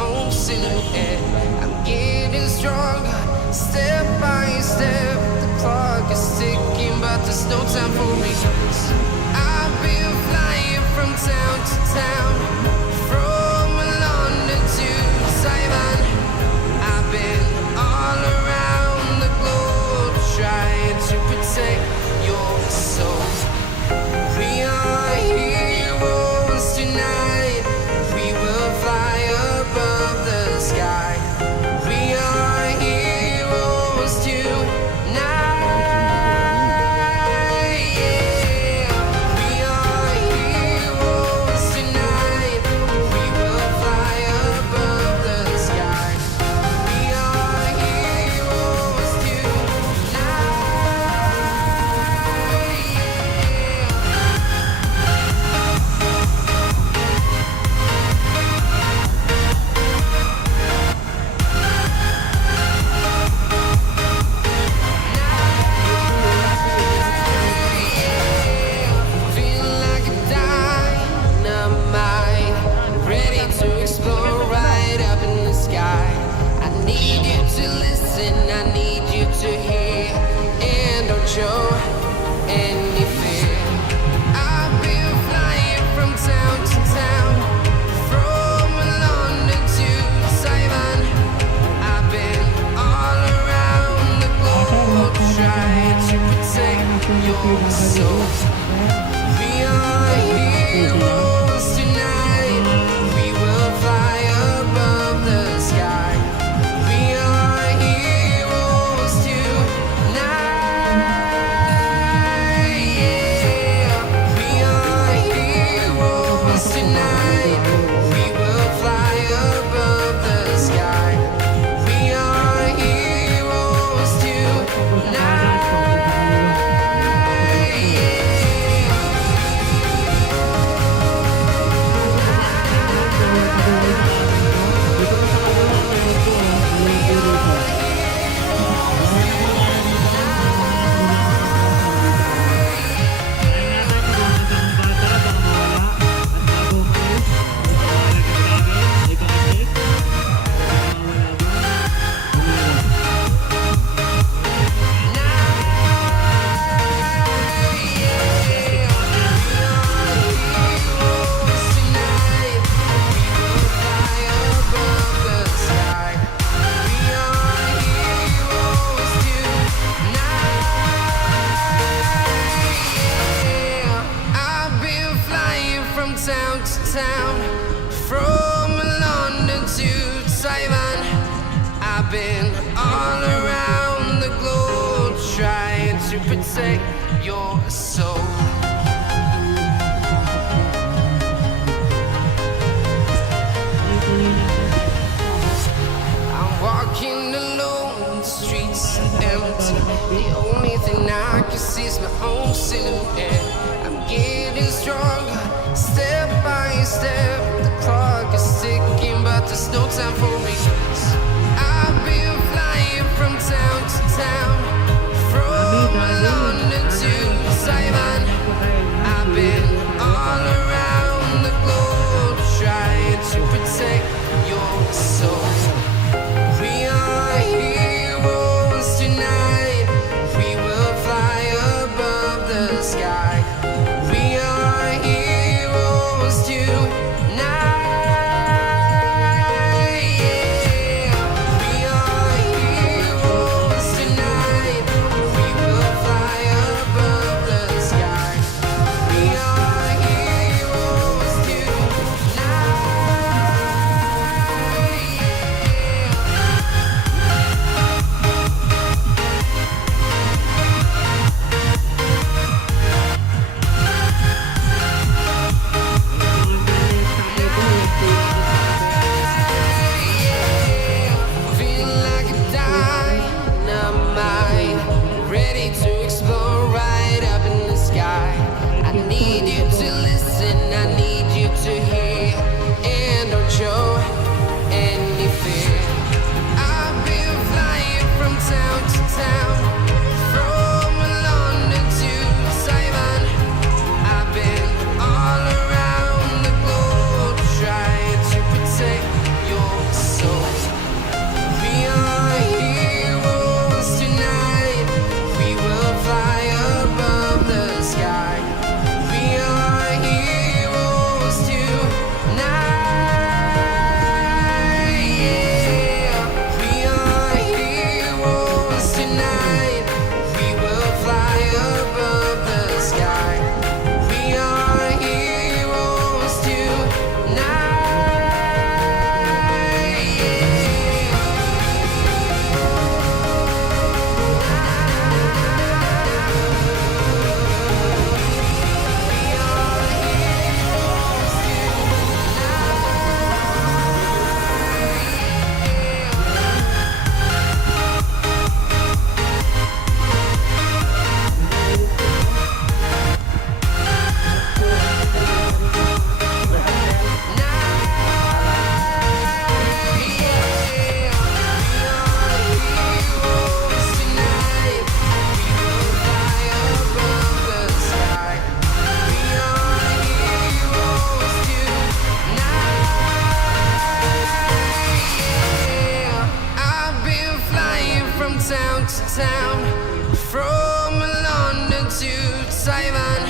own silhouette. I'm getting stronger, step by step. The clock is ticking, but there's no time for me. I've been flying from town to town, from London to Taiwan. I've been all around the globe trying to protect your soul. We are heroes tonight. We will fly above the sky. We are heroes tonight. Yeah. We are heroes tonight. We will fly above the sky. We are heroes tonight. Feel like a dynamite, ready to explore right up in the sky. I need you to listen, I need you to hear, and don't show any fear. I've been flying from town to town, from London to Taiwan. I've been all around the globe trying to protect your soul. We are heroes tonight. We will fly above the sky. We are heroes tonight. Yeah. We are heroes tonight. We will fly above the sky. We are heroes tonight. Town to town, from London to Taiwan. I've been all around the globe trying to protect your soul. I'm walking alone, the streets are empty. The only thing I can see is my own silhouette. I'm getting stronger, step by step. The clock is ticking, but there's no time for me. I've been flying from town to town, from London to Taiwan. I've been all around the globe trying to protect your soul. We are heroes tonight. We will fly above the sky. We are heroes tonight. Yeah. Taiwan.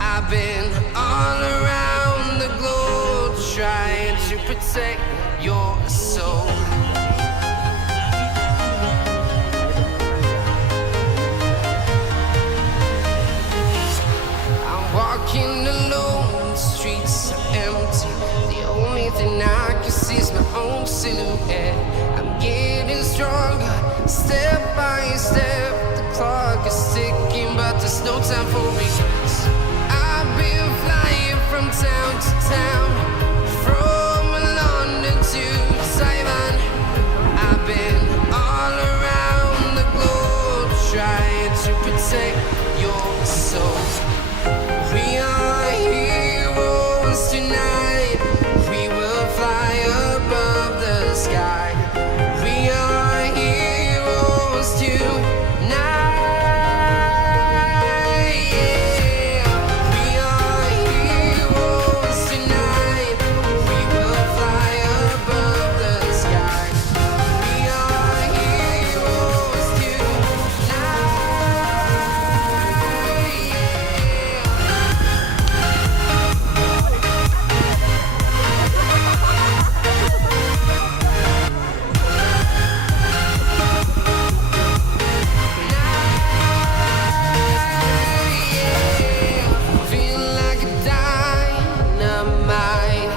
I've been all around the globe trying to protect your soul. I'm walking alone, the streets are empty. The only thing I can see is my own silhouette. I'm getting stronger, step by step. The clock is ticking, but there's no time for regrets. I've been flying from town to town, from London to Taiwan. I've been all around the globe trying to protect your soul. We are heroes tonight. We will fly above the sky. We are heroes tonight. Yeah. We are heroes tonight. We will fly above the sky. We are heroes tonight. Yeah. Feel like a dynamite,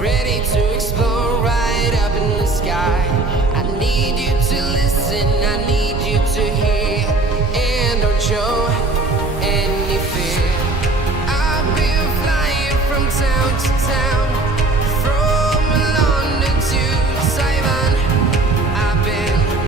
ready to explode right up in the sky. I need you to listen